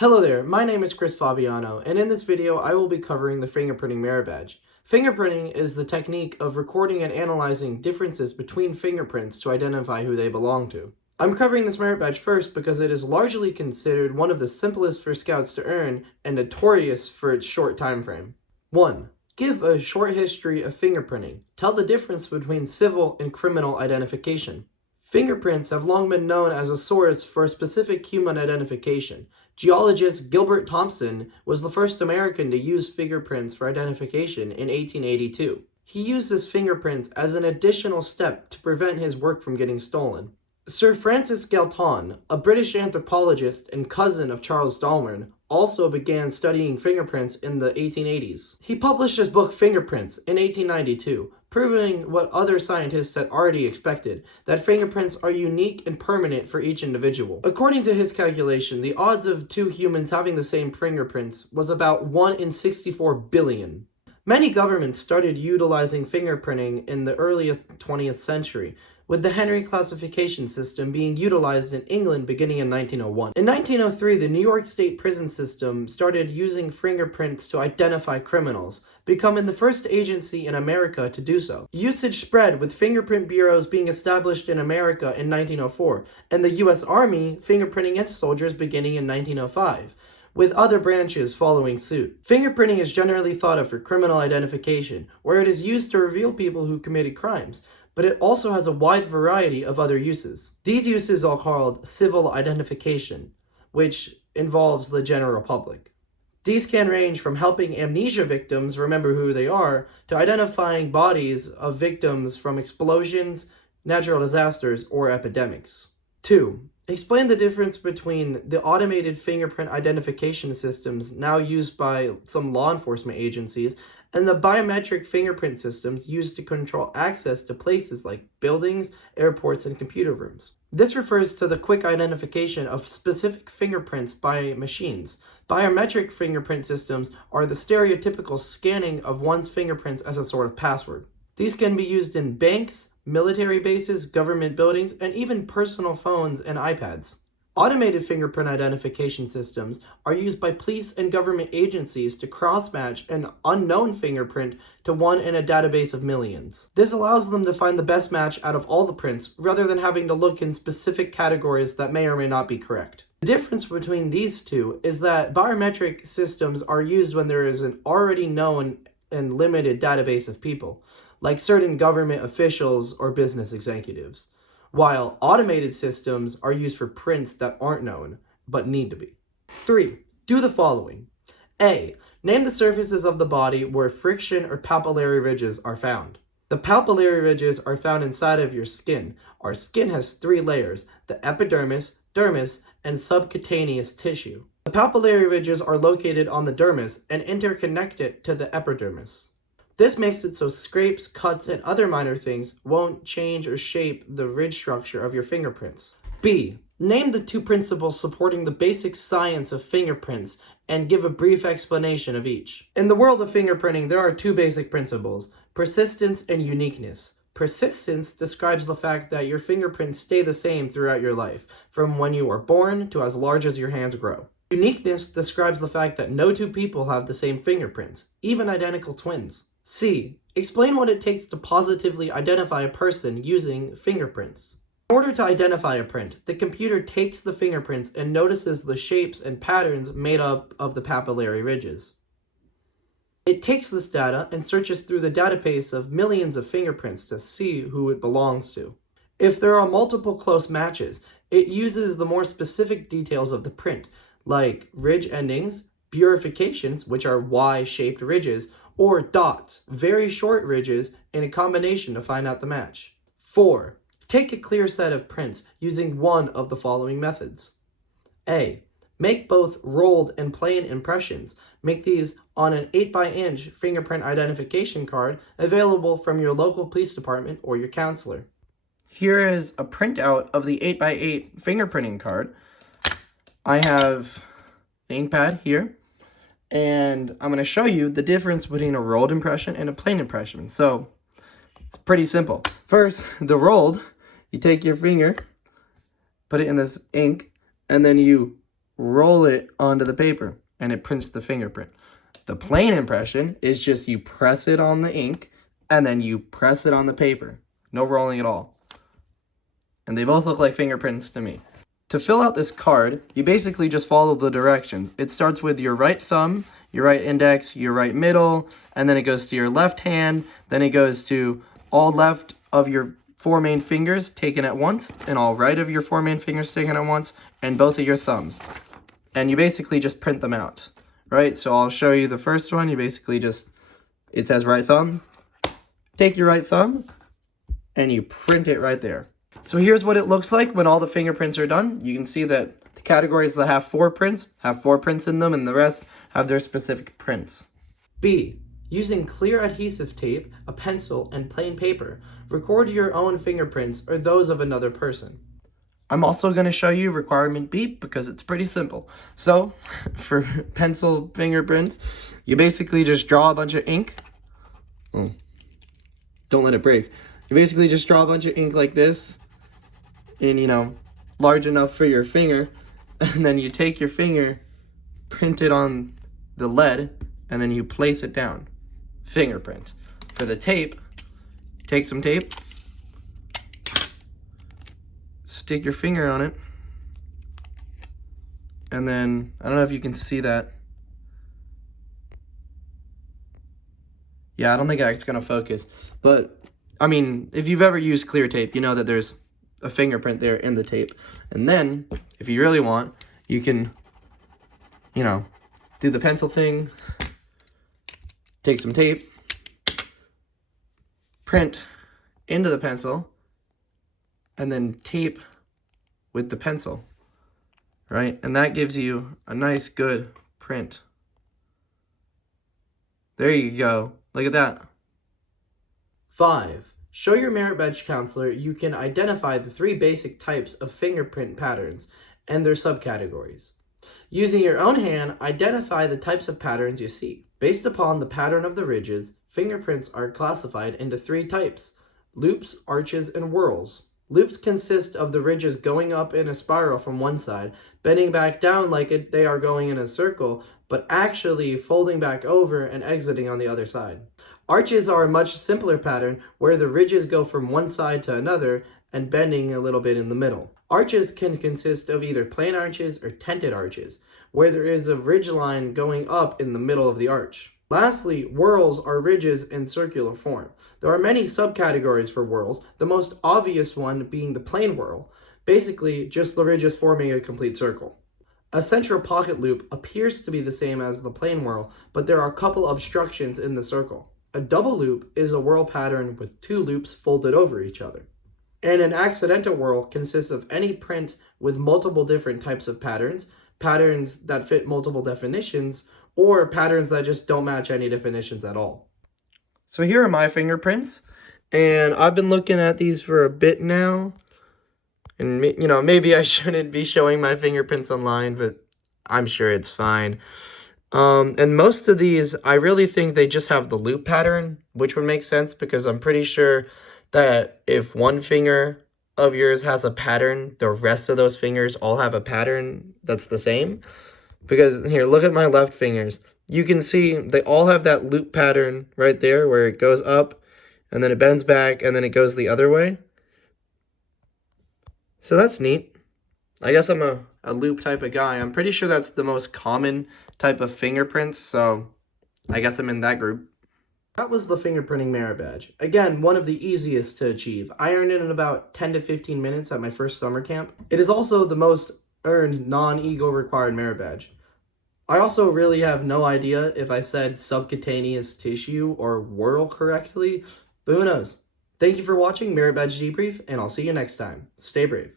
Hello there, my name is Chris Fabiano, and in this video I will be covering the fingerprinting merit badge. Fingerprinting is the technique of recording and analyzing differences between fingerprints to identify who they belong to. I'm covering this merit badge first because it is largely considered one of the simplest for scouts to earn and notorious for its short time frame. 1. Give a short history of fingerprinting. Tell the difference between civil and criminal identification. Fingerprints have long been known as a source for a specific human identification. Geologist Gilbert Thompson was the first American to use fingerprints for identification in 1882. He used his fingerprints as an additional step to prevent his work from getting stolen. Sir Francis Galton, a British anthropologist and cousin of Charles Darwin, also began studying fingerprints in the 1880s. He published his book Fingerprints in 1892, proving what other scientists had already expected, that fingerprints are unique and permanent for each individual. According to his calculation, the odds of two humans having the same fingerprints was about 1 in 64 billion. Many governments started utilizing fingerprinting in the early 20th century, with the Henry classification system being utilized in England beginning in 1901. In 1903, the New York State prison system started using fingerprints to identify criminals, becoming the first agency in America to do so. Usage spread, with fingerprint bureaus being established in America in 1904, and the U.S. Army fingerprinting its soldiers beginning in 1905. With other branches following suit. Fingerprinting is generally thought of for criminal identification, where it is used to reveal people who committed crimes, but it also has a wide variety of other uses. These uses are called civil identification, which involves the general public. These can range from helping amnesia victims remember who they are, to identifying bodies of victims from explosions, natural disasters, or epidemics. 2. Explain the difference between the automated fingerprint identification systems now used by some law enforcement agencies and the biometric fingerprint systems used to control access to places like buildings, airports, and computer rooms. This refers to the quick identification of specific fingerprints by machines. Biometric fingerprint systems are the stereotypical scanning of one's fingerprints as a sort of password. These can be used in banks, military bases, government buildings, and even personal phones and iPads. Automated fingerprint identification systems are used by police and government agencies to cross-match an unknown fingerprint to one in a database of millions. This allows them to find the best match out of all the prints, rather than having to look in specific categories that may or may not be correct. The difference between these two is that biometric systems are used when there is an already known and limited database of people, like certain government officials or business executives, while automated systems are used for prints that aren't known, but need to be. 3. Do the following. A. Name the surfaces of the body where friction or papillary ridges are found. The papillary ridges are found inside of your skin. Our skin has 3 layers, the epidermis, dermis, and subcutaneous tissue. The papillary ridges are located on the dermis and interconnected to the epidermis. This makes it so scrapes, cuts, and other minor things won't change or shape the ridge structure of your fingerprints. B. Name the 2 principles supporting the basic science of fingerprints and give a brief explanation of each. In the world of fingerprinting, there are 2 basic principles: persistence and uniqueness. Persistence describes the fact that your fingerprints stay the same throughout your life, from when you are born to as large as your hands grow. Uniqueness describes the fact that no 2 people have the same fingerprints, even identical twins. C. Explain what it takes to positively identify a person using fingerprints. In order to identify a print, the computer takes the fingerprints and notices the shapes and patterns made up of the papillary ridges. It takes this data and searches through the database of millions of fingerprints to see who it belongs to. If there are multiple close matches, it uses the more specific details of the print, like ridge endings, bifurcations, which are Y-shaped ridges, or dots, very short ridges, in a combination to find out the match. 4. Take a clear set of prints using one of the following methods. A. Make both rolled and plain impressions. Make these on an 8x-inch fingerprint identification card available from your local police department or your counselor. Here is a printout of the 8x8 fingerprinting card. I have an ink pad here, and I'm going to show you the difference between a rolled impression and a plain impression. So it's pretty simple. First, the rolled, you take your finger, put it in this ink, and then you roll it onto the paper, and it prints the fingerprint. The plain impression is just you press it on the ink, and then you press it on the paper. No rolling at all. And they both look like fingerprints to me. To fill out this card, you basically just follow the directions. It starts with your right thumb, your right index, your right middle, and then it goes to your left hand, then it goes to all left of your 4 main fingers taken at once, and all right of your 4 main fingers taken at once, and both of your thumbs. And you basically just print them out, right? So I'll show you the first one. You basically just, it says right thumb. Take your right thumb, and you print it right there. So here's what it looks like when all the fingerprints are done. You can see that the categories that have 4 prints have 4 prints in them, and the rest have their specific prints. B. Using clear adhesive tape, a pencil, and plain paper, record your own fingerprints or those of another person. I'm also going to show you requirement B because it's pretty simple. So, for pencil fingerprints, you basically just draw a bunch of ink. Oh, don't let it break. You basically just draw a bunch of ink like this, and large enough for your finger, and then you take your finger, print it on the lead, and then you place it down. Fingerprint. For the tape, take some tape, stick your finger on it, and then, I don't know if you can see that. Yeah, I don't think it's gonna focus, but I mean, if you've ever used clear tape, you know that there's a fingerprint there in the tape. And then, if you really want, you can, do the pencil thing, take some tape, print into the pencil, and then tape with the pencil, right? And that gives you a nice, good print. There you go. Look at that. 5. Show your Merit Badge counselor you can identify the 3 basic types of fingerprint patterns and their subcategories. Using your own hand, identify the types of patterns you see. Based upon the pattern of the ridges, fingerprints are classified into 3 types: loops, arches, and whorls. Loops consist of the ridges going up in a spiral from one side, bending back down like they are going in a circle, but actually folding back over and exiting on the other side. Arches are a much simpler pattern where the ridges go from one side to another and bending a little bit in the middle. Arches can consist of either plain arches or tented arches, where there is a ridge line going up in the middle of the arch. Lastly, whorls are ridges in circular form. There are many subcategories for whorls, the most obvious one being the plain whorl, basically just the ridges forming a complete circle. A central pocket loop appears to be the same as the plain whorl, but there are a couple obstructions in the circle. A double loop is a whorl pattern with 2 loops folded over each other. And an accidental whorl consists of any print with multiple different types of patterns, patterns that fit multiple definitions, or patterns that just don't match any definitions at all. So here are my fingerprints, and I've been looking at these for a bit now. And maybe I shouldn't be showing my fingerprints online, but I'm sure it's fine. And most of these, I really think they just have the loop pattern, which would make sense because I'm pretty sure that if one finger of yours has a pattern, the rest of those fingers all have a pattern that's the same. Because here, look at my left fingers. You can see they all have that loop pattern right there where it goes up and then it bends back and then it goes the other way. So that's neat. I guess I'm a loop type of guy. I'm pretty sure that's the most common type of fingerprints, so I guess I'm in that group. That was the fingerprinting Merit Badge. Again, one of the easiest to achieve. I earned it in about 10 to 15 minutes at my first summer camp. It is also the most earned non-ego required Merit Badge. I also really have no idea if I said subcutaneous tissue or whorl correctly, but who knows. Thank you for watching Merit Badge Debrief, and I'll see you next time. Stay brave.